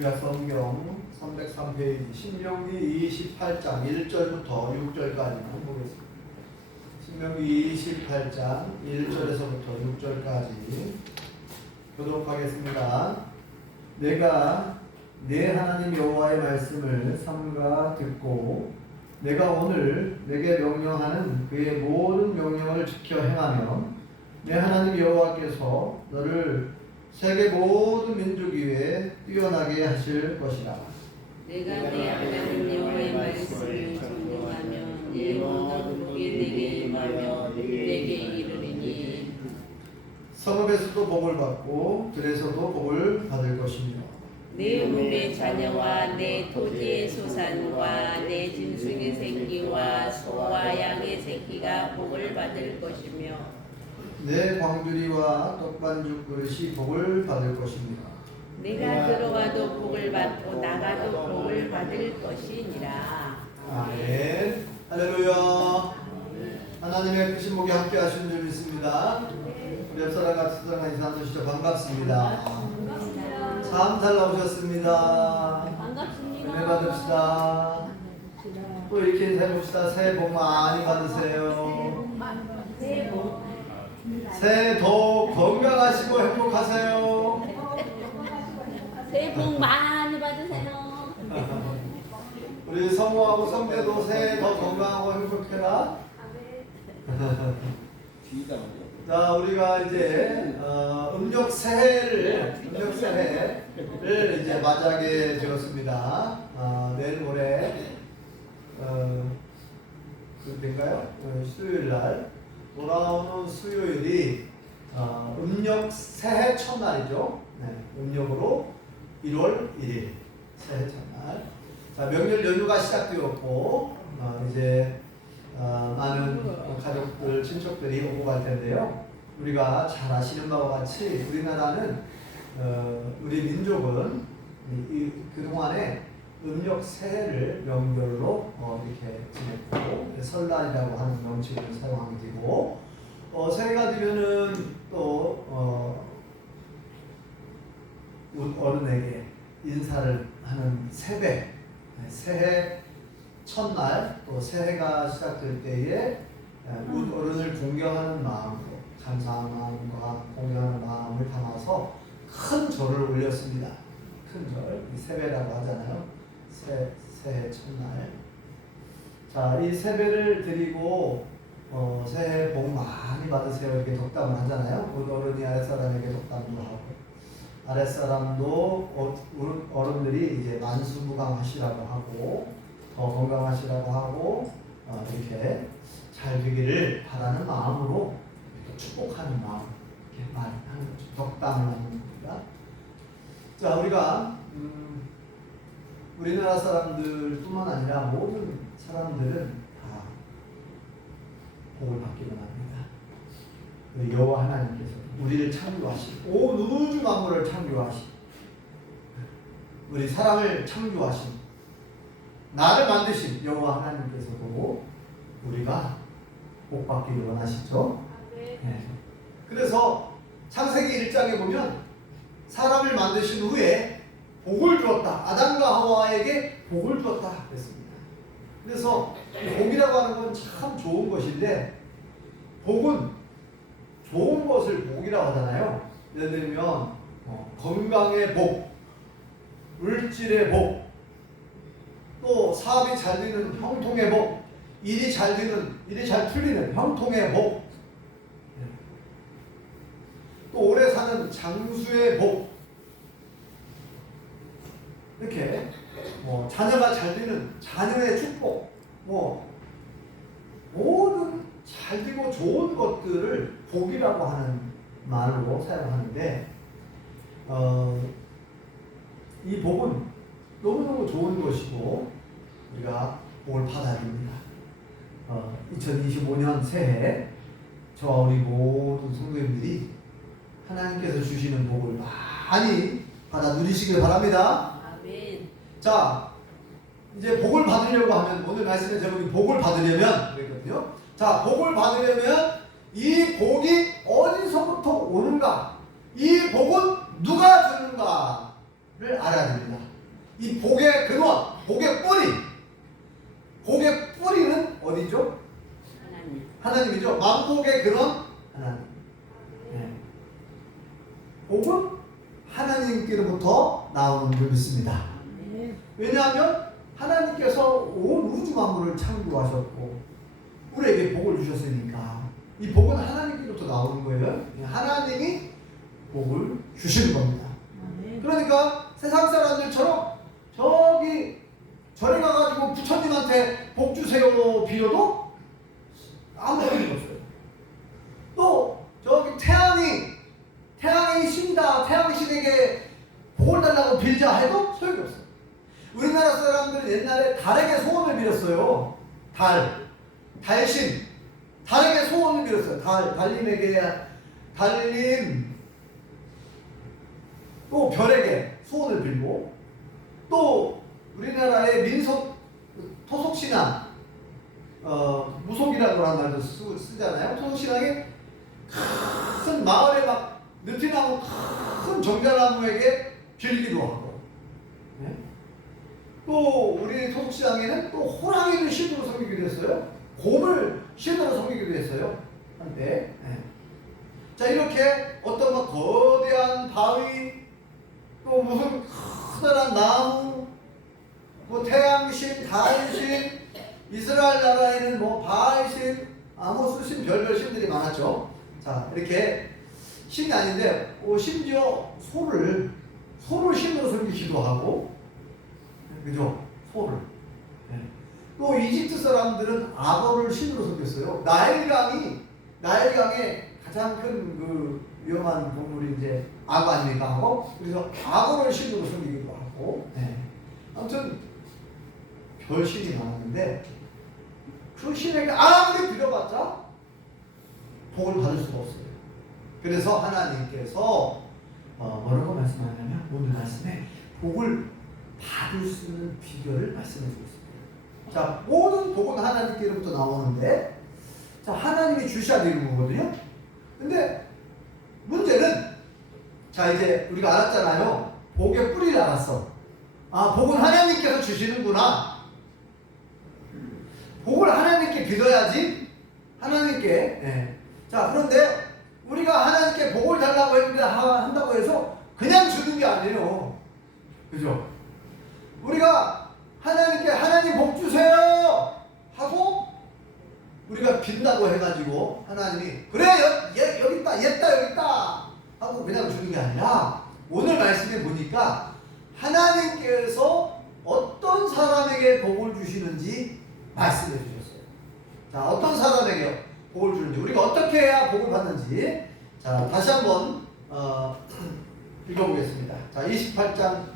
우리가 성경 303페이지 신명기 28장 1절부터 6절까지 보겠습니다. 신명기 28장 1절에서부터 6절까지 교독하겠습니다. 내가 내 하나님 여호와의 말씀을 삼가 듣고 내가 오늘 내게 명령하는 그의 모든 명령을 지켜 행하면 내 하나님 여호와께서 너를 세계 모든 민족 위에 뛰어나게 하실 것이라. 내가 내 하나님 여호와의 말씀을 전공하면 내 모든 복이 내게 임하며 내게 이르리니 성읍에서도 복을 받고 들에서도 복을 받을 것이며 내 몸의 자녀와 내 토지의 소산과 내 짐승의 새끼와 소와 양의 새끼가 복을 받을 것이며 내 광주리와 떡반죽 그릇이 복을 받을 것입니다. 내가 들어가도 복을 받고 나가도 복을 받을 것이니라. 아멘. 할렐루야. 하나님의 크신 복이 함께 하시는 줄 믿습니다. 우리 옆사람 같은 사람 인사 한번 주시죠. 반갑습니다. 참 잘 나오셨습니다. 반갑습니다. 은혜 받읍시다. 또 이렇게 인사해봅시다. 새해 복 많이 받으세요. 새해 더 건강하시고 행복하세요. 새해 복 많이 받으세요. 우리 성우하고 성대도 새해 더 건강하고 행복해라. 자, 우리가 이제 음력 새해를 이제 맞이하게 되었습니다. 내일 모레 그때인가요? 수요일 날 돌아오는 수요일이 음력 새해 첫날이죠. 네, 음력으로 1월 1일 새해 첫날. 자, 명절 연휴가 시작되었고 이제 많은 가족들, 친척들이 오고 갈 텐데요. 우리가 잘 아시는 바와 같이 우리나라는 우리 민족은 그동안에 음력 새해를 명절로 이렇게 지냈고 설날이라고 하는 명칭을 사용하게 되고 새해가 되면은 또 어른에게 인사를 하는 세배, 새해 첫날 또 새해가 시작될 때에 어른을 공경하는 마음으로 감사하는 마음과 공경하는 마음을 담아서 큰 절을 올렸습니다. 큰 절, 세배라고 하잖아요. 새해 첫날. 자, 이 세배를 드리고 새해 복 많이 받으세요 이렇게 덕담을 하잖아요. 어른이 아랫사람에게 덕담도 하고 아랫사람도 어른들이 이제 만수무강하시라고 하고 더 건강하시라고 하고 이렇게 잘 되기를 바라는 마음으로 이렇게 축복하는 마음 이렇게 말하는 거죠. 덕담을 하는 겁니다. 자, 우리가 우리나라 사람들뿐만 아니라 모든 사람들은 다 복을 받기를 합니다. 여호와 하나님께서 우리를 창조하신 온 우주 만물을 창조하신 우리 사람을 창조하신 나를 만드신 여호와 하나님께서도 우리가 복 받기를 원하시죠. 네. 그래서 창세기 1장에 보면 사람을 만드신 후에 복을 주었다. 아담과 하와에게 복을 주었다 그랬습니다. 그래서 복이라고 하는 건 참 좋은 것인데 복은 좋은 것을 복이라고 하잖아요. 예를 들면 건강의 복, 물질의 복, 또 사업이 잘 되는 형통의 복, 일이 잘 풀리는 형통의 복, 또 오래 사는 장수의 복, 이렇게 자녀가 잘 되는 자녀의 축복, 모든 잘 되고 좋은 것들을 복이라고 하는 말로 사용하는데 이 복은 너무너무 좋은 것이고 우리가 복을 받아야 됩니다. 2025년 새해 저와 우리 모든 성도님들이 하나님께서 주시는 복을 많이 받아 누리시길 바랍니다. 아멘. 자, 이제 복을 받으려고 하면 오늘 말씀의 제목이 복을 받으려면 그랬거든요. 자, 복을 받으려면 이 복이 어디서부터 오는가? 이 복은 누가 주는가를 알아야 됩니다. 그죠? 만복의 근원 하나님. 네. 복은 하나님께로부터 나오는 줄 믿습니다. 왜냐하면 하나님께서 온 우주 만물을 창조하셨고 우리에게 복을 주셨으니까 이 복은 하나님께로부터 나오는 거예요. 하나님이 복을 주시는 겁니다. 그러니까 세상 사람들처럼 저기 절에 가가지고 부처님한테 복 주세요 빌어도 아무 의미 없어요. 또 저기 태양의 신이다, 태양의 신에게 복을 달라고 빌자 해도 소용이 없어요. 우리나라 사람들은 옛날에 달에게 소원을 빌었어요. 달신, 달에게 소원을 빌었어요. 달님, 또 별에게 소원을 빌고, 또 우리나라의 민속 토속신앙, 무속이라고 하는 말도 쓰잖아요. 토속신앙에 큰 마을에 막 느티나무 큰 정자나무에게 빌기도 하고, 네? 또 우리 토속신앙에는 또 호랑이를 신으로 섬기기도 했어요. 곰을 신으로 섬기기도 했어요. 한때. 네. 자, 이렇게 어떤 막 거대한 바위, 또 무슨 커다란 나무, 뭐 태양신, 달신, 이스라엘 나라에는 뭐 바알신, 아모스신, 별별 신들이 많았죠. 자, 이렇게 신이 아닌데 심지어 소를 신으로 섬기기도 하고, 그죠? 소를. 네. 또 이집트 사람들은 악어를 신으로 섬겼어요. 나일강에 가장 큰 그 위험한 동물이 이제 악어 아닙니까? 악어? 그래서 악어를 신으로 섬기기도 하고, 네. 아무튼 별신이 많았는데 그 신에게 아무리 빌어봤자 복을 받을 수가 없어요. 그래서 하나님께서 뭐라고 말씀하냐면 오늘 말씀에 복을 받을 수 있는 비결을 말씀해 주고 있습니다. 자, 모든 복은 하나님께로부터 나오는데, 자, 하나님이 주셔야 되는 거거든요. 근데 문제는, 자, 이제 우리가 알았잖아요. 복의 뿌리를 알았어. 아, 복은 하나님께서 주시는구나. 복을 하나님께 빌어야지. 하나님께. 네. 자, 그런데 우리가 하나님께 복을 달라고 했는데 한다고 해서 그냥 주는 게 아니에요. 그죠? 우리가 하나님께 하나님 복 주세요 하고 우리가 빈다고 해가지고 하나님이 그래 여기 있다 여기 있다 하고 그냥 주는 게 아니라 오늘 말씀에 보니까 하나님께서 어떤 사람에게 복을 주시는지 말씀해 주셨어요. 자, 어떤 사람에게 복을 주는지, 우리가 어떻게 해야 복을 받는지, 자, 다시 한번 읽어보겠습니다. 자, 28장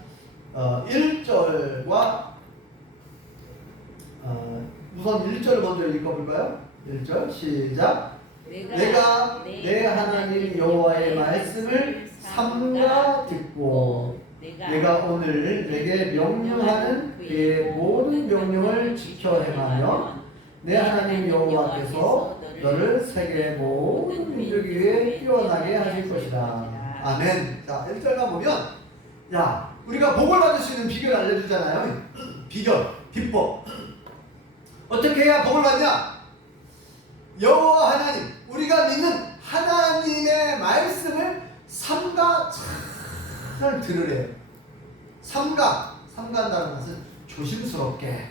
1절과 우선 1절 먼저 읽어볼까요? 1절 시작. 내가 내 하나님 여호와의 말씀을 삼가 듣고 내가 오늘 내게 명령하는 그의 모든 명령을 지켜 행하며 내 하나님 여호와께서 너를 세계 모든 민족 위에 뛰어나게 하실 것이다. 아멘. 자, 1절만 보면, 야, 우리가 복을 받을 수 있는 비결을 알려주잖아요. 비결, 비법. 어떻게 해야 복을 받냐? 여호와 하나님, 우리가 믿는 하나님의 말씀을 삼가 잘 들으래요. 삼가한다는 것은 조심스럽게.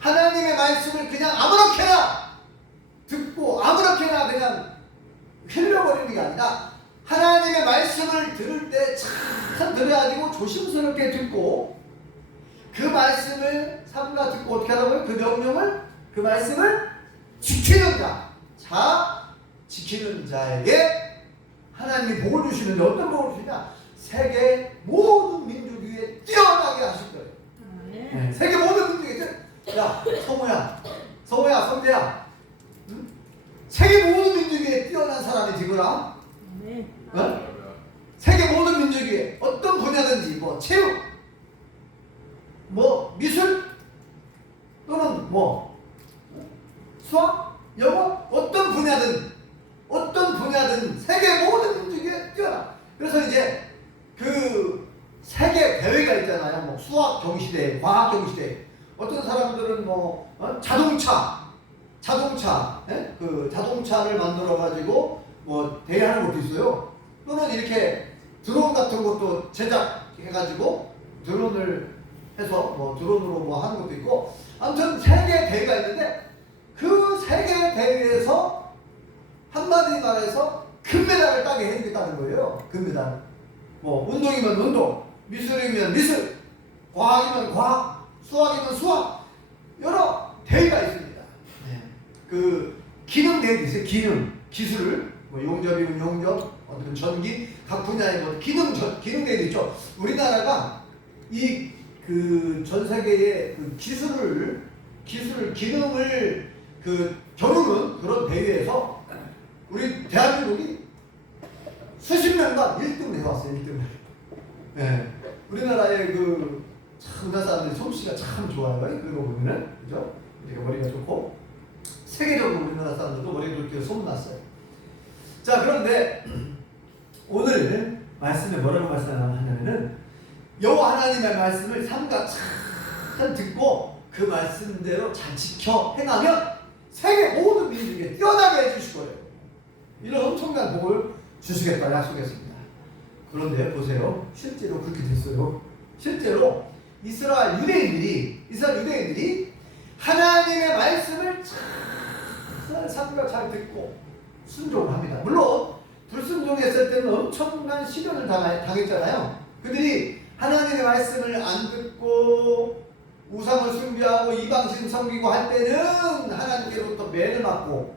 하나님의 말씀을 그냥 아무렇게나 듣고 아무렇게나 그냥 흘려버리는 게 아니라 하나님의 말씀을 들을 때 참 들어가지고 조심스럽게 듣고 그 말씀을 삼가 듣고 어떻게 하라고요? 그 명령을, 그 말씀을 지키는 자. 자, 지키는 자에게 하나님이 복을 주시는데 어떤 복을 주시냐? 세계 모든 민족 위에 뛰어나게 하실 거예요. 네, 세계 모든 민족 위에 야, 성우야, 성재야, 응? 세계 모든 민족 위에 뛰어난 사람이 되거라. 네. 어? 세계 모든 민족 위에 어떤 분야든지, 뭐 체육, 뭐 미술, 또는 뭐 수학, 영어, 어떤 분야든 세계 모든 민족 위에 뛰어나. 그래서 이제 그 세계 대회가 있잖아요. 뭐 수학 경시대, 과학 경시대. 어떤 사람들은 뭐 자동차 자동차, 예? 그 자동차를 만들어 가지고 뭐 대회하는 것도 있어요. 또는 이렇게 드론 같은 것도 제작해 가지고 드론을 해서 뭐 드론으로 뭐 하는 것도 있고, 아무튼 세계 대회가 있는데 그 세계 대회에서 한마디 말해서 금메달을 따게 해주겠다는 거예요. 금메달. 뭐 운동이면 운동, 미술이면 미술, 과학이면 과학, 수학이면 수학, 여러 대회가 있습니다. 네. 그 기능 대회도 있어요. 기능, 기술, 뭐 용접이면 용접, 어떤 전기, 각 분야의 뭐 기능 대회도 있죠. 우리나라가 이 그 전 세계의 그 기능을 그 겨루는 그런 대회에서 우리 대한민국이 수십 년간 1등을 해왔어요. 1등을. 네. 우리나라의 그 참 우리나라 사람들이 솜씨가 참 좋아요. 그런 거 보면은, 그죠? 우리가 머리가 좋고 세계적으로 우리나라 사람들도 머리가 좋게 소문났어요. 자, 그런데 오늘 말씀에 뭐라고 말씀하냐면은 여호와 하나님의 말씀을 삼가 잘 듣고 그 말씀대로 잘 지켜 행하면 세계 모든 민족에게 뛰어나게 해주실 거예요. 이런 엄청난 복을 주시겠다 약속했습니다. 그런데 보세요. 실제로 그렇게 됐어요. 실제로 이스라엘 유대인들이 하나님의 말씀을 잘 삼가 잘 듣고 순종을 합니다. 물론 불순종했을 때는 엄청난 시련을 당했잖아요. 그들이 하나님의 말씀을 안 듣고 우상을 숭배하고 이방신 섬기고 할 때는 하나님께로부터 매를 맞고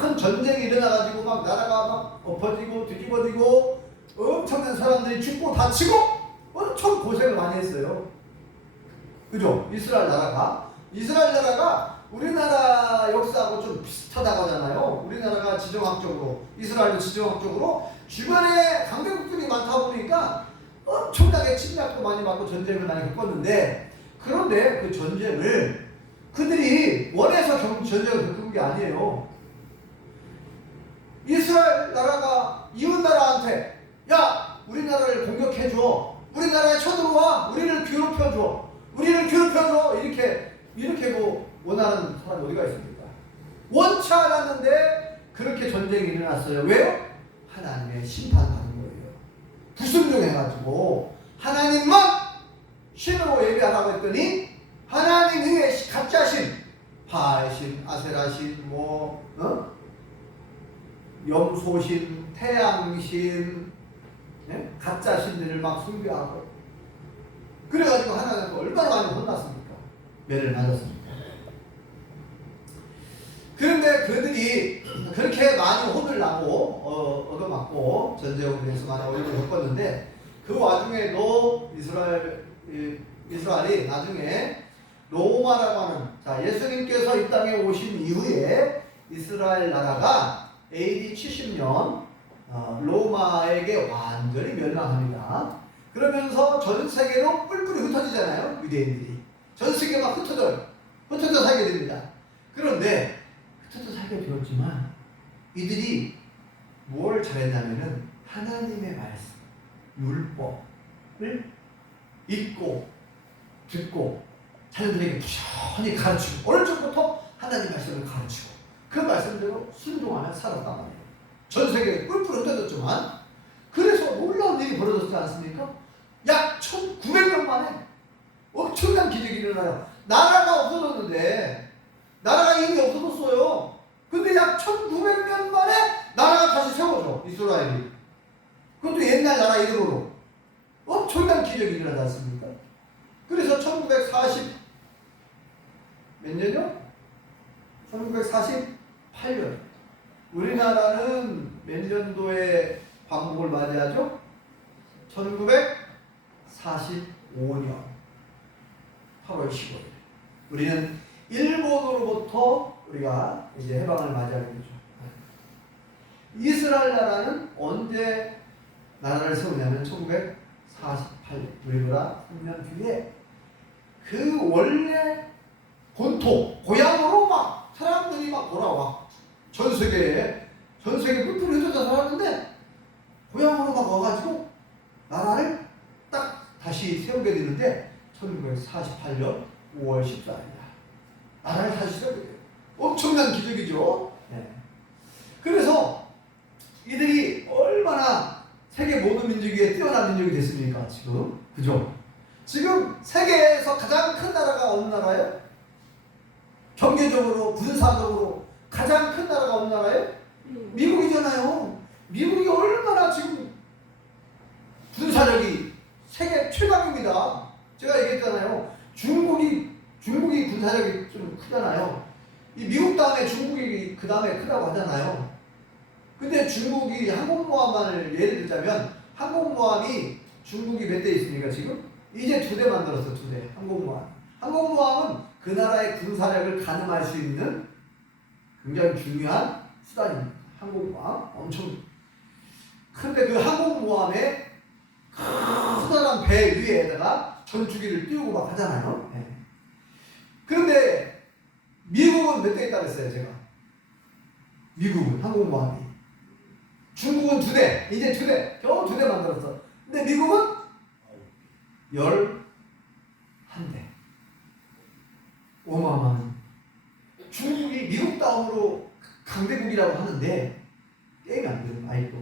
큰 전쟁이 일어나가지고 막 나라가 막 엎어지고 뒤집어지고 엄청난 사람들이 죽고 다치고 엄청 고생을 많이 했어요. 그죠? 이스라엘 나라가 우리나라 역사하고 좀 비슷하다고 하잖아요. 우리나라가 지정학적으로, 이스라엘도 지정학적으로 주변에 강대국들이 많다 보니까 엄청나게 침략도 많이 받고 전쟁을 많이 겪었는데, 그런데 그 전쟁을 그들이 원해서 전쟁을 겪은 게 아니에요. 이스라엘 나라가 이웃 나라한테 야, 우리나라를 공격해줘, 우리나라에 쳐들어와, 우리를 괴롭혀줘 이렇게 뭐 원하는 사람이 어디가 있습니까? 원치 않았는데 그렇게 전쟁이 일어났어요. 왜요? 하나님의 심판받는 거예요. 불순종해가지고 하나님만 신으로 예배하라고 했더니 하나님 위에 가짜 신, 바알신, 아세라신, 염소신, 태양신, 네? 가짜 신들을 막 숭배하고, 그래가지고 하나님 얼마나 많이 혼났습니까? 매를 맞았습니까? 그런데 그들이 그렇게 많이 혼을 나고 얻어맞고 전쟁으로 인해서 많이 어려움을 겪었는데, 그 와중에도 이스라엘이 나중에 로마라고 하는, 자, 예수님께서 이 땅에 오신 이후에 이스라엘 나라가 AD 70년 로마에게 완전히 멸망합니다. 그러면서 전 세계로 뿔뿔이 흩어지잖아요. 유대인들이 전 세계 막 흩어져 살게 됩니다. 그런데 흩어져 살게 되었지만 이들이 뭘 잘했냐면은 하나님의 말씀, 율법을 읽고 듣고 자녀들에게 부지런히 가르치고, 어릴 적부터 하나님 말씀을 가르치고 그 말씀대로 순종하며 살았단 말이에요. 전 세계에 뿔뿔이 흩어졌지만, 그래서 놀라운 일이 벌어졌지 않습니까? 약 1900년 만에 엄청난 기적이 일어나요. 나라가 없어졌는데, 나라가 이미 없어졌어요. 근데 약 1900년 만에 나라가 다시 세워져, 이스라엘이. 그것도 옛날 나라 이름으로. 엄청난 기적이 일어나지 않습니까? 그래서 1940 몇 년이요? 1948년. 우리나라는 몇 년도에 광복을 맞이하죠? 1945년 8월 15일. 우리는 일본으로부터 우리가 이제 해방을 맞이하게 되죠. 이스라엘 나라는 언제 나라를 세우냐면 1948년, 우리보다 3년 뒤에 그 원래 본토, 고향으로 막 사람들이 막 돌아와. 전 세계에 뿔뿔이 흩어져 살았는데 고향으로 막 와가지고 나라를 딱 다시 세우게 되는데 1948년 5월 14일이다. 나라를 다시 세우게 돼요. 엄청난 기적이죠. 네. 그래서 이들이 얼마나 세계 모든 민족 위에 뛰어난 민족이 됐습니까? 지금 그죠? 지금 세계에서 가장 큰 나라가 어느 나라예요? 경제적으로 군사적으로 가장 큰 나라가 어느 나라예요? 미국이잖아요. 미국이 얼마나 지금 군사력이 세계 최강입니다. 제가 얘기했잖아요. 중국이 군사력이 좀 크잖아요. 이 미국 다음에 중국이 그 다음에 크다고 하잖아요. 근데 중국이 항공모함을 예를 들자면 항공모함이 중국이 몇 대 있습니까 지금? 이제 2대 만들었어. 2대 항공모함. 항공모함은 그 나라의 군사력을 가늠할 수 있는 굉장히 중요한 수단입니다. 항공모함 엄청. 근데 그 항공모함에 커다란 배 위에다가 전투기를 띄우고 막 하잖아요. 네. 그런데 미국은 몇 대 있다고 했어요 제가? 미국은 항공모함이. 중국은 2대, 이제 2대, 겨우 2대 만들었어. 근데 미국은 11대. 어마어마한. 중국이 미국 다음으로 강대국이라고 하는데 게임이 안 되는 아직도.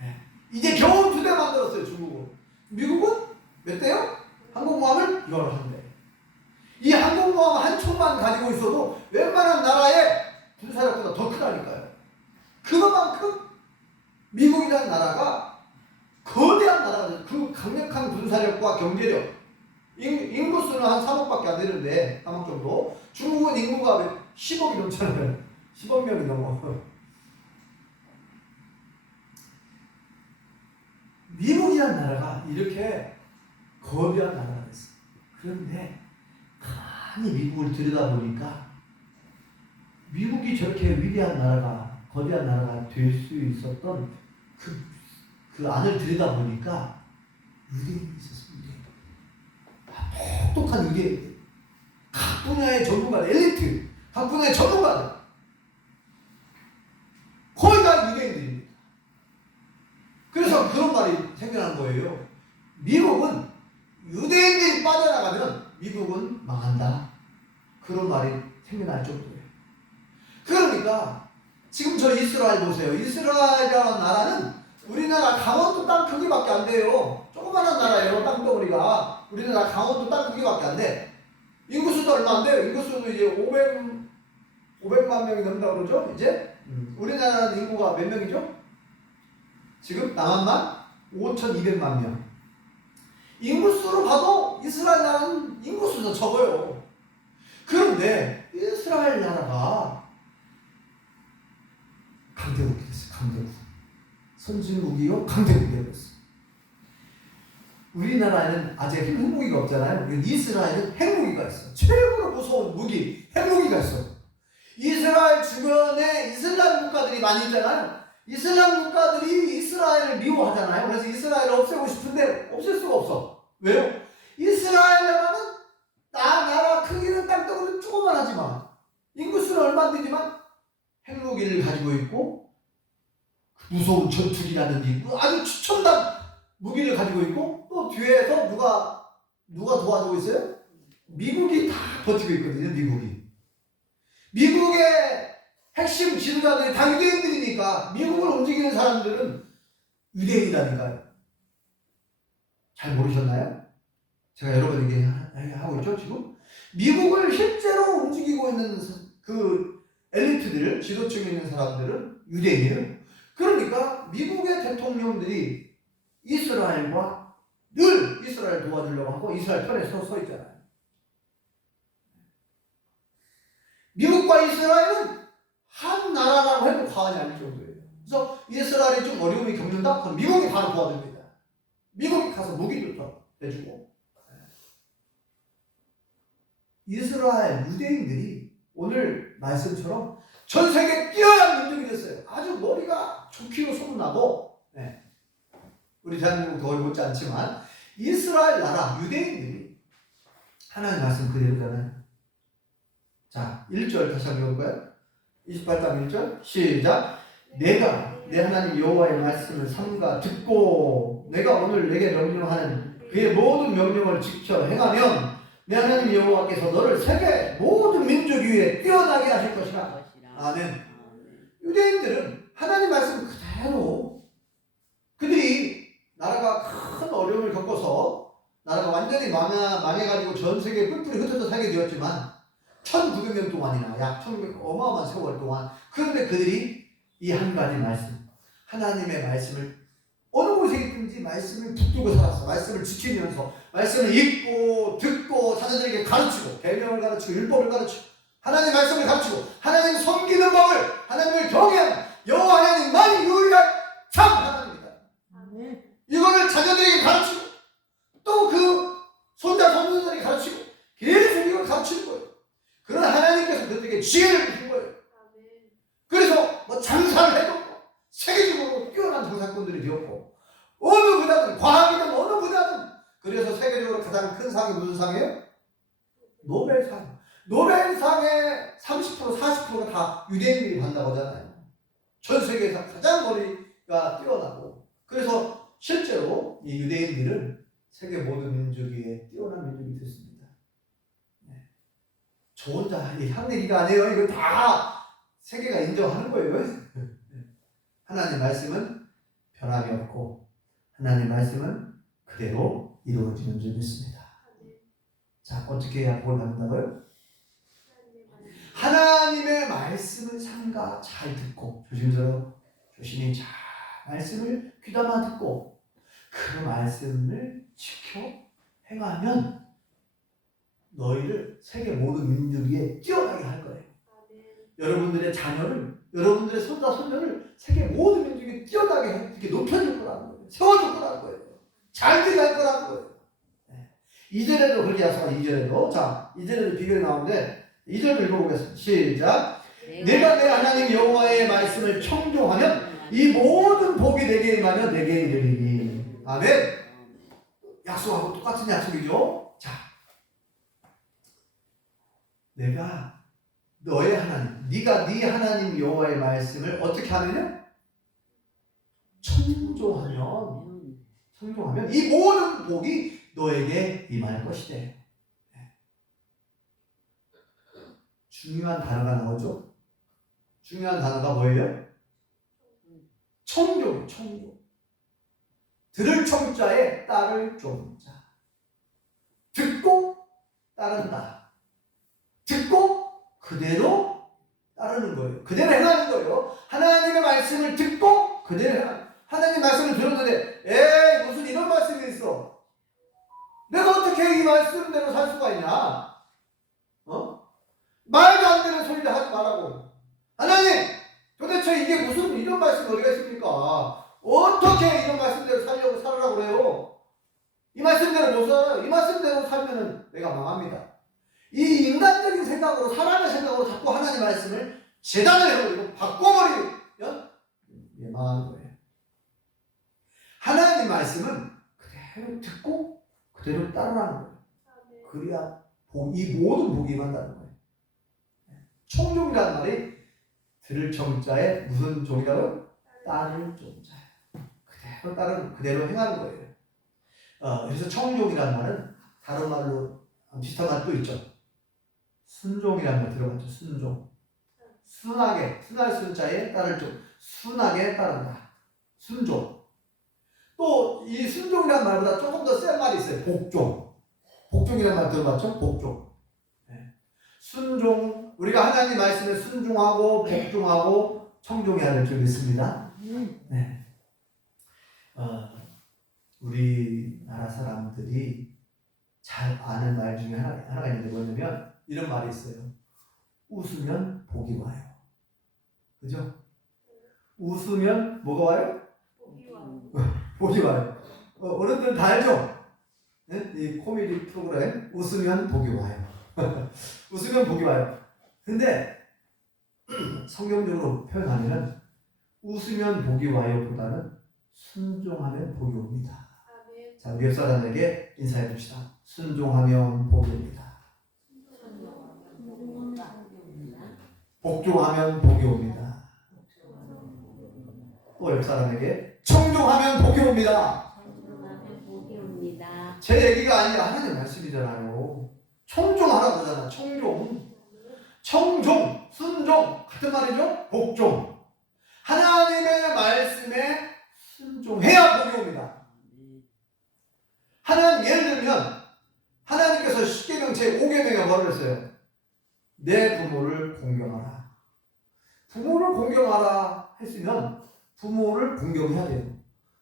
네. 이제 겨우 2대 만들었어요 중국은. 미국은 몇 대요? 항공모함을 11대. 이 항공모함 한 척만 가지고 있어도 웬만한 나라의 군사력보다 더 크다니까요. 그것만큼 미국이라는 나라가 거대한 나라가 그 강력한 군사력과 경제력. 인구수는 한 3억밖에 안 되는데 3억 정도. 중국은 인구가 10억이 넘잖아요. 10억 명이 넘어. 미국이라는 나라가 이렇게 거대한 나라가 됐어요. 그런데 가만히 미국을 들여다보니까 미국이 저렇게 위대한 나라가 거대한 나라가 될 수 있었던 그 안을 들여다보니까 유대인이 있었어요. 유대인. 똑똑한 유대인. 각 분야의 전문가, 엘리트. 각 분야의 전문가들. 거의 다 유대인들입니다. 그래서 그런 말이 생겨난 거예요. 미국은 유대인들이 빠져나가면 미국은 망한다. 그런 말이 생겨날 정도예요. 그러니까 지금 저 이스라엘 보세요. 이스라엘이라는 나라는 우리나라 강원도 땅 크기밖에 안 돼요. 조그마한 나라예요. 땅덩어리가. 우리나라 강원도 땅 크기밖에 안 돼. 인구수도 얼마 안 돼요. 인구수도 이제 500만 명이 넘는다고 그러죠. 이제 우리나라 인구가 몇 명이죠? 지금 남한만 5,200만 명. 인구수로 봐도 이스라엘 나라는 인구수도 적어요. 그런데 이스라엘 나라가 강대국이 됐어요. 강대국. 선진국이요 강대국이 되었어요. 우리나라에는 아직 핵무기가 없잖아요. 이스라엘은 핵무기가 있어. 최고로 무서운 무기, 핵무기가 있어. 이스라엘 주변에 이슬람 국가들이 많이 있잖아요. 이슬람 국가들이 이스라엘을 미워하잖아요. 그래서 이스라엘을 없애고 싶은데 없앨 수가 없어. 왜요? 이스라엘 나라는 나라 크기는 땅덩어리 조그만하지만 인구수는 얼마 안 되지만 핵무기를 가지고 있고 무서운 전투기라든지 아주 최첨단 무기를 가지고 있고 또 뒤에서 누가 도와주고 있어요? 미국이 다 버티고 있거든요. 미국의 핵심 지도자들이 다 유대인들이니까 미국을 움직이는 사람들은 유대인이라니까요. 잘 모르셨나요? 제가 여러 번 얘기하고 있죠 지금. 미국을 실제로 움직이고 있는 그 엘리트들, 지도층에 있는 사람들은 유대인이에요. 그러니까 미국의 대통령들이 이스라엘과 늘 이스라엘 도와주려고 하고 이스라엘 편에 서 있잖아요. 미국과 이스라엘은 한 나라라고 해도 과언이 아닐 정도예요. 그래서 이스라엘이 좀 어려움이 겪는다? 그럼 미국이 바로 도와줍니다. 미국이 가서 무기도 해주고. 이스라엘 유대인들이 오늘 말씀처럼 전 세계 뛰어난 민족이 됐어요. 아주 머리가 좋기로 소문나고, 네. 우리 대한민국도 거의 못지 않지만 이스라엘 나라 유대인들이 하나님 말씀 그대로잖아요. 자, 1절 다시 한번 읽어볼까요? 28장 1절 시작. 내가 내 하나님 여호와의 말씀을 삼가 듣고 내가 오늘 내게 명령하는 그의 모든 명령을 지켜 행하면 내 하나님 여호와께서 너를 세계 모든 민족 위에 뛰어나게 하실 것이라. 아멘. 유대인들은 하나님 말씀 그대로 그들이 나라가 큰 어려움을 겪어서 나라가 완전히 망해가지고 전 세계에 뿔뿔이 흩어져 살게 되었지만 1900년 동안이나 약 1900 어마어마한 세월 동안 그런데 그들이 이 한 가지 말씀 하나님의 말씀을 어느 곳에 있든지 말씀을 붙들고 살았어. 말씀을 지키면서 말씀을 읽고 듣고 자녀들에게 가르치고 계명을 가르치고 율법을 가르치고 하나님의 말씀을 가르치고 하나님 섬기는 법을 하나님을 경외하는 여호와 하나님만이 유일한 참 하나님이다. 이거를 자녀들에게 가르치고 또 그 손자 손녀들에게 가르치고 계속 이걸 가르치는 거예요. 그런 하나님께서 그들에게 지혜를 주신 거예요. 그래서 뭐 장사를 해도 세계적으로 뛰어난 장사꾼들이 되었고 어느 분야든 과학이든 어느 분야든 그래서 세계적으로 가장 큰 상이 무슨 상이에요? 노벨상. 노벨상의 30% 40%가 다 유대인들이 받는다고 하잖아요. 전 세계에서 가장 머리가 뛰어나고 그래서 실제로 이 유대인들은 세계 모든 민족 위에 뛰어난 민족이 됐습니다. 네. 저 혼자 한 얘기가 아니에요. 이거 다 세계가 인정하는 거예요. 하나님 말씀은 변함이 없고 하나님 말씀은 그대로 이루어지는 줄 믿습니다. 자, 어떻게 해야 복을 받는다고요? 하나님의 말씀을 삼가 잘 듣고 조심히 잘 말씀을 귀담아 듣고 그 말씀을 지켜 행하면 너희를 세계 모든 민족 위에 뛰어나게 할 거예요. 여러분들의 자녀를 여러분들의 손자 손녀를 세계 모든 민족에 뛰어나게 이렇게 높여줄 거라는 거예요. 세워줄 거라는 거예요. 잘 되게 할 거라는 거예요. 네. 2절에도 그렇게 약속한 2절에도 자 2절에도 비결이 나오는데 2절을 읽어보겠습니다. 시작. 내가 내 하나님 여호와의 말씀을 청종하면 이 모든 복이 내게 임하며 내게 이르리니. 아멘. 약속하고 똑같은 약속이죠. 자, 내가 너의 하나님, 네가 네 하나님 여호와의 말씀을 어떻게 하느냐? 청종하면 이 모든 복이 너에게 임할 것이대. 중요한 단어가 나오죠. 중요한 단어가 뭐예요? 청종. 들을 청자에 따를 종자. 듣고 따른다. 듣고 그대로 따르는 거예요. 그대로 행하는 거예요. 하나님의 말씀을 듣고 그대로 행하는. 하나님의 말씀을 들었는데 에이 무슨 이런 말씀이 있어. 내가 어떻게 이 말씀대로 살 수가 있냐. 말도 안 되는 소리를 하지 말라고. 하나님 도대체 이게 무슨 이런 말씀이 어디가 있습니까? 어떻게 이런 말씀대로 살라고 그래요? 이 말씀대로 못 살아요. 이 말씀대로 살면은 내가 망합니다. 이 인간적인 생각으로 사람의 생각으로 자꾸 하나님 말씀을 재단을 해버리고 바꿔버리면 망하는 거예요. 하나님 말씀은 그대로 듣고 그대로 따르라는 거예요. 그래야 이 모든 복이 임한다는 거예요. 청종이라는 말이 들을 청자에 무슨 종이라고요? 따를 종자. 그대로 따르는 그대로 행하는 거예요. 그래서 청종이라는 말은 다른 말로 비슷한 말도 있죠. 순종이라는 말 들어봤죠. 순종. 순하게 순할 순자에 따를 종. 순하게 따른다. 순종. 또 이 순종이라는 말보다 조금 더 센 말이 있어요. 복종. 복종이라는 말 들어봤죠? 복종. 네. 순종. 우리가 하나님 말씀에 순종하고 복종하고 청종해야 될 줄 믿습니다. 네. 우리나라 사람들이 잘 아는 말 중에 하나가 있는데 뭐냐면 이런 말이 있어요. 웃으면 복이 와요. 그죠? 웃으면 뭐가 와요? 복이 와요. 어른들은 다 알죠? 네? 이 코미디 프로그램 웃으면 복이 와요. 웃으면 복이 와요. 근데 성경적으로 표현하면 웃으면 복이 와요 보다는 순종하면 복이 옵니다. 자, 우리 옆 사람에게 인사해 줍시다. 순종하면 복이 옵니다. 복종하면 복이 옵니다. 또 옆 사람에게 청종하면 복이 옵니다. 제 얘기가 아니라 하나님 말씀이잖아요. 청종하라고 그러잖아. 청종. 청종, 순종 같은 말이죠. 복종. 하나님의 말씀에 순종해야 복이 옵니다. 하나님 예를 들면 하나님께서 십계명 제5계명에 뭐를 했어요? 내 부모를 공경하라. 부모를 공경하라 했으면 부모를 공경해야 돼요.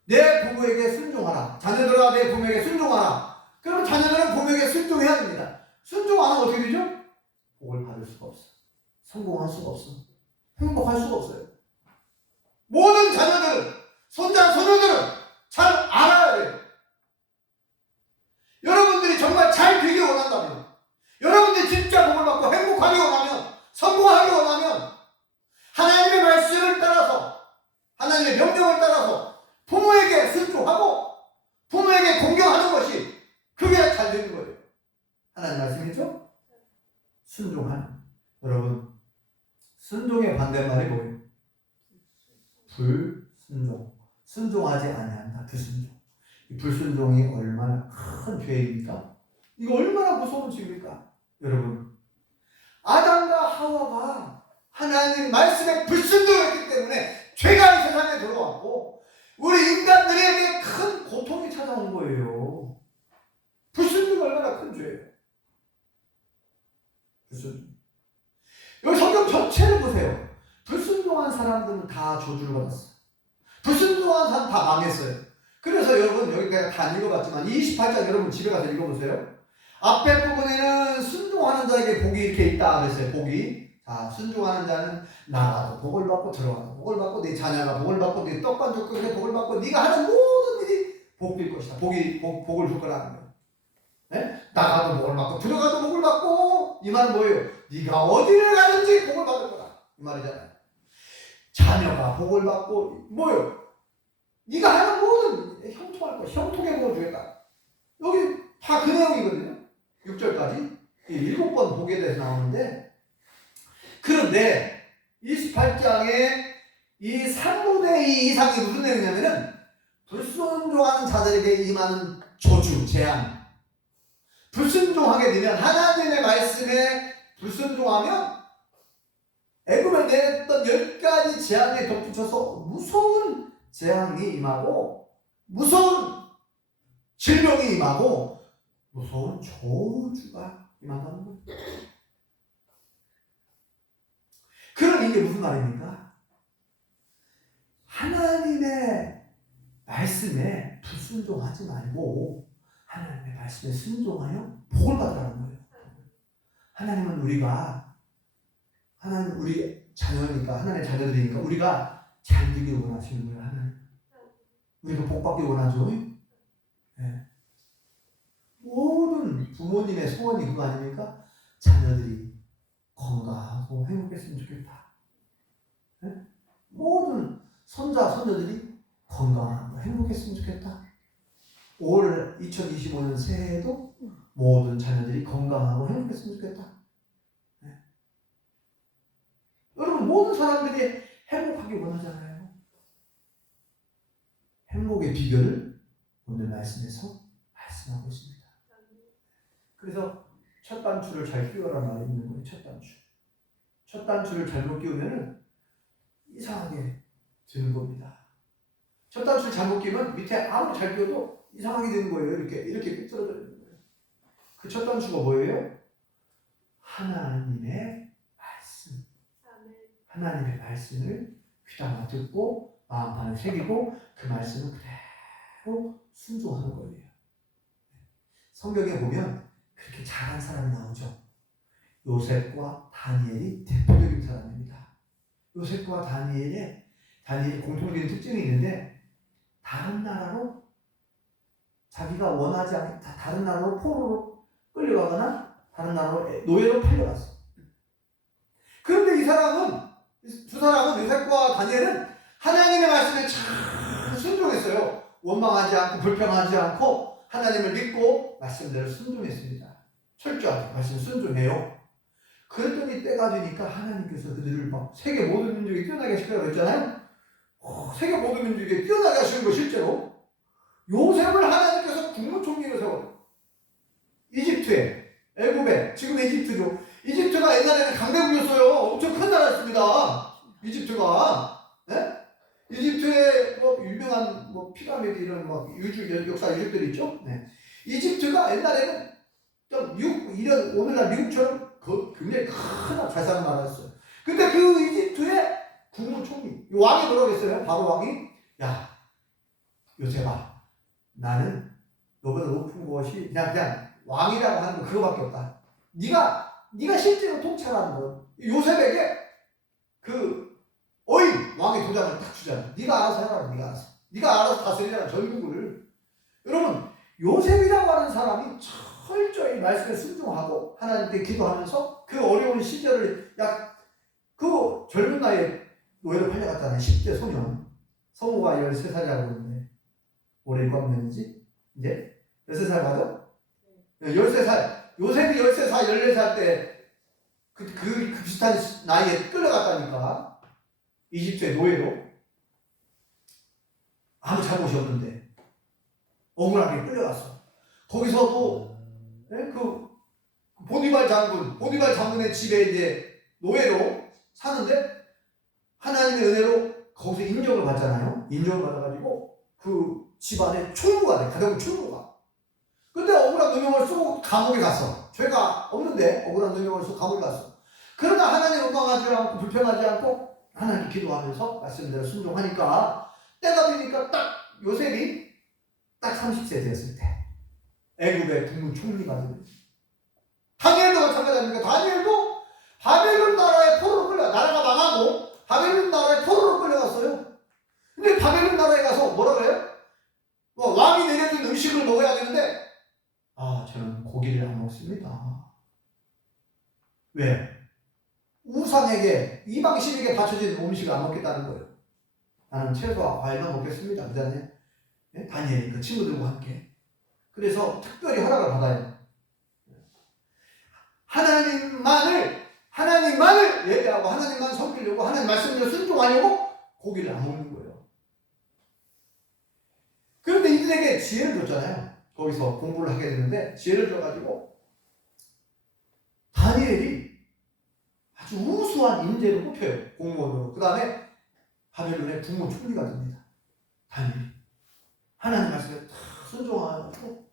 내 부모에게 순종하라. 자녀들아 내 부모에게 순종하라. 그럼 자녀들은 부모에게 순종해야 됩니다. 순종 안 하면 어떻게 되죠? 복을 받을 수가 없어. 성공할 수가 없어. 행복할 수가 없어요. 모든 자녀들은, 손자, 손녀들은 잘 알아야 돼요. 여러분들이 정말 잘 되길 원한다면, 여러분들이 진짜 복을 받고 행복하기 원하면, 성공하기 원하면, 하나님의 말씀을 따라서, 하나님의 명령을 따라서 부모에게 순종하고, 부모에게 공경하는 것이 그게 잘 되는 거예요. 하나님 말씀이죠? 순종하는. 여러분, 순종의 반대말이 뭐예요? 불순종. 순종하지 아니한다. 불순종. 이 불순종이 얼마나 큰 죄입니까? 이거 얼마나 무서운 죄입니까? 여러분, 아담과 하와가 하나님 말씀에 불순종했기 때문에 죄가 이 세상에 들어왔고 우리 인간들에게 큰 고통이 찾아온 거예요. 불순종이 얼마나 큰 죄예요. 불순종. 여기 성경 전체를 보세요. 불순종한 사람들은 다 저주를 받았어요. 불순종한 사람 다 망했어요. 그래서 여러분 여기까지 다 읽어봤지만 28장 여러분 집에 가서 읽어보세요. 앞에 부분에는 순종하는 자에게 복이 이렇게 있다 그랬어요. 복이. 자, 순종하는 자는 나가도 복을 받고 들어가도 복을 받고 네 자녀가 복을 받고 네 떡반죽 끓여 복을 받고 네가 하는 모든 일이 복될 것이다. 복을 줄 거라는 거예요. 네? 나가도 복을 받고 들어가도 복을 받고 이 말은 뭐예요? 네가 어디를 가든지 복을 받을 거다. 이 말이잖아요. 자녀가 복을 받고 뭐예요? 네가 하는 모든 형통할 거, 형통해 보여주겠다. 여기 다 그 내용이거든요. 6절까지 7번 복에 대해서 나오는데 그런데 28장에 이 3분의 2 이상이 무슨 내용이냐면은 불순종하는 자들에게 임하는 저주, 재앙. 불순종하게 되면 하나님의 말씀에 불순종하면 애굽에 내렸던 10가지 재앙에 덧붙여서 무서운 재앙이 임하고 무서운 질병이 임하고 무서운 저주가 임한다는 거예요. 그럼 이게 무슨 말입니까? 하나님의 말씀에 불순종하지 말고 하나님의 말씀에 순종하여 복을 받으라는 거예요. 하나님은 하나님 우리 자녀니까 하나님의 자녀들이니까 우리가 잘 되길 원하시는 거예요. 하나님. 우리가 복 받기 원하죠. 네. 모든 부모님의 소원이 그거 아닙니까? 자녀들이 건강하고 행복했으면 좋겠다. 네? 모든 손자, 손녀들이 건강하고 행복했으면 좋겠다. 올 2025년 새해에도 모든 자녀들이 건강하고 행복했으면 좋겠다. 네. 여러분 모든 사람들이 행복하기 원하잖아요. 행복의 비결을 오늘 말씀에서 말씀하고 있습니다. 그래서 첫 단추를 잘 끼워라 말이 있는 거예요. 첫 단추. 첫 단추를 잘못 끼우면 이상하게 되는 겁니다. 첫 단추를 잘못 끼우면 밑에 아무리 잘 끼워도 이상하게 되는 거예요. 이렇게 삐뚤어져 있는 거예요. 그 첫 단추가 뭐예요? 하나님의 말씀. 하나님의 말씀을 귀담아 듣고 마음판에 새기고 그 말씀을 그대로 순종하는 거예요. 성경에 보면 그렇게 잘한 사람이 나오죠. 요셉과 다니엘이 대표적인 사람입니다. 요셉과 다니엘이 공통적인 특징이 있는데 다른 나라로 자기가 원하지 않게 다른 나라로 포로로 끌려가거나 다른 나라로 노예로 팔려갔어. 그런데 두 사람은 요셉과 다니엘은 하나님의 말씀에 잘 순종했어요. 원망하지 않고 불평하지 않고 하나님을 믿고 말씀대로 순종했습니다. 철저하게 말씀 순종해요. 그랬더니 때가 되니까 하나님께서 그들을 막 세계 모든 민족이 뛰어나게 하시라고 했잖아요. 세계 모든 민족이 뛰어나게 하시는 거 실제로 요셉을 하나님께서 국무총리로 세워요. 이집트에 애굽에 지금 이집트죠. 이집트가 옛날에는 강대국이었어요. 엄청 큰 나라였습니다. 이집트가. 예? 이집트에 뭐 유명한 뭐 피라미드 이런 뭐 역사 유적들이 있죠. 네. 이집트가 옛날에는 좀 이런 오늘날 미국처럼 굉장히 큰 잘 사는 나라였어요. 근데 그 이집트의 국무총리 왕이 뭐라고 했어요? 바로 왕이 야 요셉아 나는 너보다 높은 것이 그냥 왕이라고 하는 거 그거밖에 없다. 네가 실제로 통찰하는 건 요셉에게 그 어인 왕의 도장을 딱 주잖아. 네가 알아서 해라. 네가 알아서 다스리잖아 전국을. 여러분 요셉이라고 하는 사람이 철저히 말씀에 순종하고 하나님께 기도하면서 그 어려운 시절을 그 젊은 나이에 노예로 팔려갔잖아요. 10대 소년. 성우가 13살이라고 그러는데 올해 7년이지? 이제 13살 맞아? 13살. 요셉이 13살, 14살 때 그 비슷한 나이에 끌려갔다니까. 이집트의 노예로. 아무 잘못이 없는데 억울하게 끌려갔어. 거기서도 그 보디발 장군의 집에 이제 노예로 사는데 하나님의 은혜로 거기서 인정을 받잖아요. 인정을 받아가지고 그 집안의 총무가 돼. 가정 총무가. 근데 억울한 누명을 쓰고 감옥에 갔어. 죄가 없는데 억울한 누명을 쓰고 감옥에 갔어. 그러나 하나님 원망하지 않고 불평하지 않고 하나님 기도하면서 말씀대로 순종하니까 때가 되니까 딱 요셉이 딱 30세 되었을 때 애굽의 국무총리가 됩니다. 다니엘도 마찬가지입니다. 다니엘도 바벨론 나라의 포로로 나라가 망하고 바벨론 나라의 포로로 끌려갔어요. 근데 바벨론 나라에 가서 뭐라 그래요? 왕이 내려준 음식을 먹어야 되는데 저는 고기를 안 먹습니다. 왜? 우상에게 이방신에게 바쳐진 음식을 안 먹겠다는 거예요. 나는 채소와 과일만 먹겠습니다. 그 다음에 다니엘이 그 친구들과 함께. 그래서 특별히 허락을 받아요. 하나님만을 예배하고 하나님만 섬기려고 하나님 말씀대로 순종하려고 고기를 안 먹는 거예요. 그런데 이들에게 지혜를 줬잖아요. 거기서 공부를 하게 되는데 지혜를 줘가지고 다니엘이 아주 우수한 인재로 뽑혀요. 공무원으로. 그 다음에 바벨론의 국무총리가 됩니다. 다니엘이. 하나님 말씀에 다 순종하고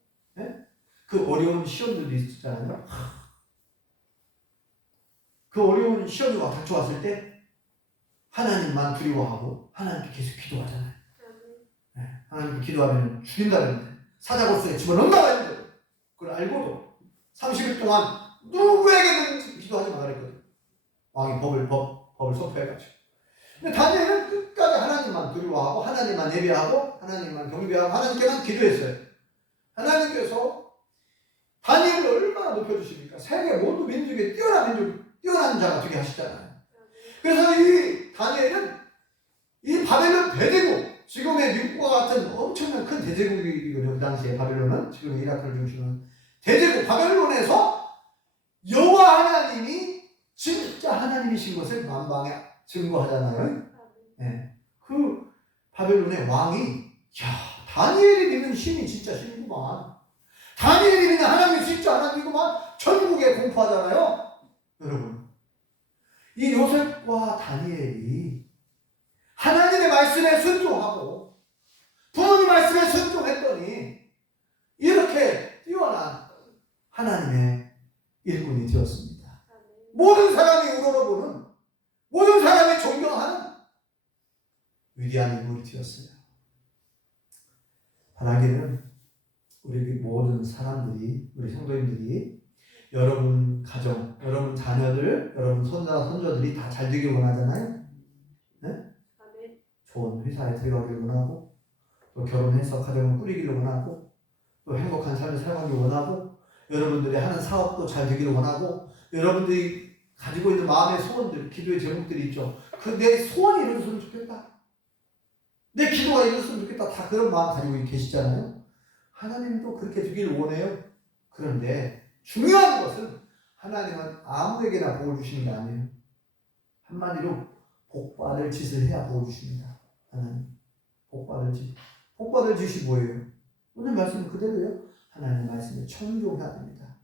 그 어려운 시험들도 있었잖아요. 그 어려운 시험과 닥쳐왔을 때 하나님만 두려워하고 하나님께 계속 기도하잖아요. 하나님께 기도하면 죽인다는데 사자고스에 집어넣는다고 했는데 그걸 알고도 30일 동안 누구에게든 기도하지 말라 그랬거든. 왕이 법을 선포해가지고. 근데 다니엘은 끝까지 하나님만 두려워하고 하나님만 예배하고 하나님만 경배하고 하나님께만 기도했어요. 하나님께서 다니엘을 얼마나 높여주십니까? 세계 모든 민족에 뛰어난 자가 되게 하시잖아요. 그래서 이 다니엘은 이 바벨론 대제국, 지금의 미국과 같은 엄청난 큰 대제국이거든요. 그 당시에 바벨론은 지금 이라크를 중심으로 대제국 바벨론에서 여호와 하나님이 진짜 하나님이신 것을 만방에 증거하잖아요. 그 바벨론의 왕이 다니엘이 믿는 신이 진짜 신이구만. 다니엘이 믿는 하나님이 진짜 하나님이구만. 전국에 공포하잖아요. 여러분, 이 요셉과 다니엘이 하나님의 말씀에 순종하고 부모님 말씀에 순종했더니 이렇게 뛰어난 하나님의 일꾼이 되었습니다. 모든 사람이 우러러보는, 모든 사람이 존경하는 위대한 인물이 되었어요. 바라기는 우리 모든 사람들이, 우리 성도님들이 여러분 가정, 여러분 자녀들, 여러분 손자들이 다 잘 되길 원하잖아요. 좋은 회사에 들어가길 원하고, 또 결혼해서 가정을 꾸리기를 원하고, 또 행복한 삶을 살아가길 원하고, 여러분들이 하는 사업도 잘 되기를 원하고, 여러분들이 가지고 있는 마음의 소원들, 기도의 제목들이 있죠. 내 소원이 이루어졌으면 좋겠다. 내 기도가 이루어졌으면 좋겠다. 다 그런 마음 가지고 계시잖아요. 하나님도 그렇게 되기를 원해요. 그런데 중요한 것은 하나님은 아무에게나 복을 주시는 게 아니에요. 한마디로 복받을 짓을 해야 복을 주십니다. 하나님 복받을 짓. 복받을 짓이 뭐예요? 오늘 말씀 그대로요. 하나님 말씀에 청종해야 됩니다.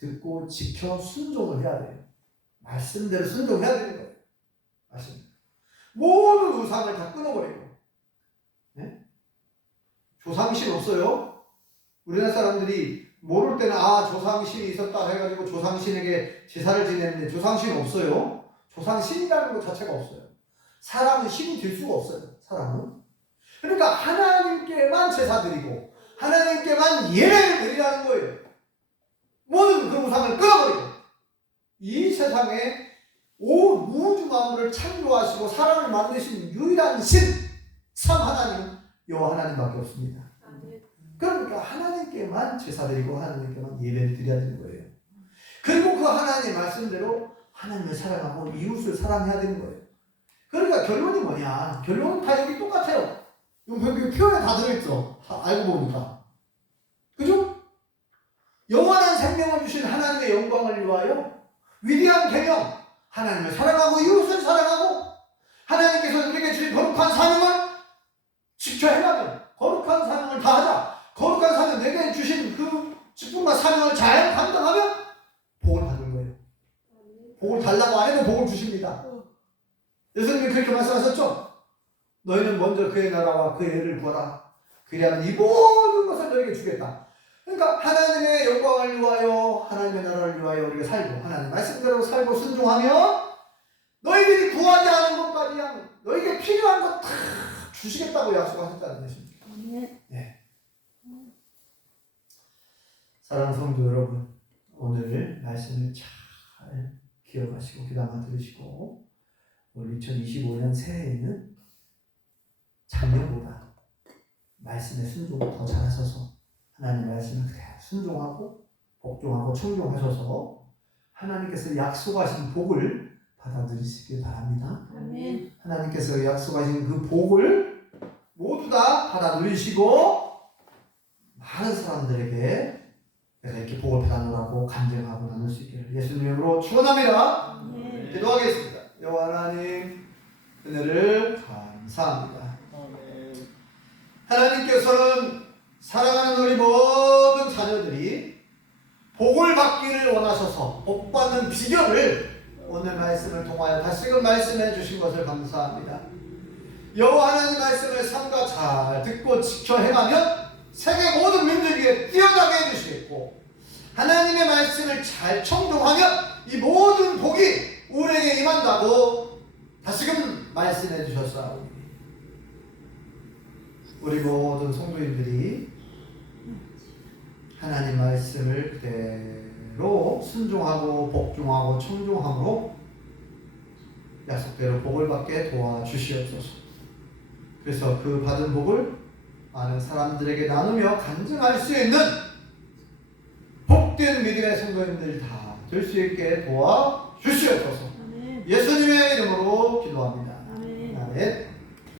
듣고 지켜 순종을 해야 돼요. 말씀대로 순종해야 되는 거예요. 아십니까? 모든 우상을 다 끊어버리고. 네? 조상신 없어요. 우리나라 사람들이 모를 때는 조상신이 있었다 해가지고 조상신에게 제사를 지냈는데 조상신 없어요. 조상신이라는 것 자체가 없어요. 사람은 신이 될 수가 없어요. 사람은. 그러니까 하나님께만 제사 드리고 하나님께만 예배를 드리라는 거예요. 모든 그 우상을 끊어버리고 이 세상에 온 우주 만물을 창조하시고 사람을 만드신 유일한 신 참 하나님 여호와 하나님밖에 없습니다. 그러니까 하나님께만 제사드리고 하나님께만 예배를 드려야 되는 거예요. 그리고 그 하나님 말씀대로 하나님을 사랑하고 이웃을 사랑해야 되는 거예요. 그러니까 결론이 뭐냐? 결론은 다 여기 똑같아요. 여기 표현에 다 들어있죠. 알고 보니까. 그죠? 영원한 생명을 주신 하나님의 영광을 위하여 위대한 계명, 하나님을 사랑하고 이웃을 사랑하고 하나님께서 우리에게 주신 거룩한 사명을 지켜 행하면 거룩한 사명을 다하자. 거룩한 사명, 내게 주신 그 직분과 사명을 잘 감당하면 복을 받는 거예요. 복을 달라고 안 해도 복을 주십니다. 예수님이 그렇게 말씀하셨죠? 너희는 먼저 그의 나라와 그의 의를 구하라. 그리하면 이 모든 것을 너에게 주겠다. 그러니까 하나님의 영광을 위하여 하나님의 나라를 위하여 우리가 살고 하나님 말씀대로 살고 순종하면 너희들이 구하지 않은 것까지 그냥 너희에게 필요한 것 다 주시겠다고 약속하셨다는 것입니다. 네. 사랑하는 성도 여러분, 오늘 말씀을 잘 기억하시고 귀담아 들으시고 올 2025년 새해에는 작년보다 말씀에 순종을 더 잘하셔서 하나님 말씀을 그대로 순종하고 복종하고 청종하셔서 하나님께서 약속하신 복을 받아 누리시길 바랍니다. 아멘. 하나님께서 약속하신 그 복을 모두 다 받아 누리시고 많은 사람들에게 내가 이렇게 복을 받아놓으라고 간증하고 나눌 수 있기를 예수님 이름으로 축원합니다. 아멘. 기도하겠습니다. 여호와 하나님 은혜를 감사합니다. 하나님께서는 사랑하는 우리 모든 자녀들이 복을 받기를 원하셔서 복 받는 비결을 오늘 말씀을 통하여 다시금 말씀해 주신 것을 감사합니다. 여호와 하나님 말씀을 삼가 잘 듣고 지켜 행하면 세계 모든 민족 위에 뛰어나게 해주시겠고 하나님의 말씀을 잘 청종하면 이 모든 복이 우리에게 임한다고 다시금 말씀해 주셨사오니 우리 모든 성도님들이 하나님 말씀을 그대로 순종하고 복종하고 청종함으로 약속대로 복을 받게 도와주시옵소서. 그래서 그 받은 복을 많은 사람들에게 나누며 간증할 수 있는 복된 믿음의 성도님들 다 될 수 있게 도와주시옵소서. 예수님의 이름으로 기도합니다.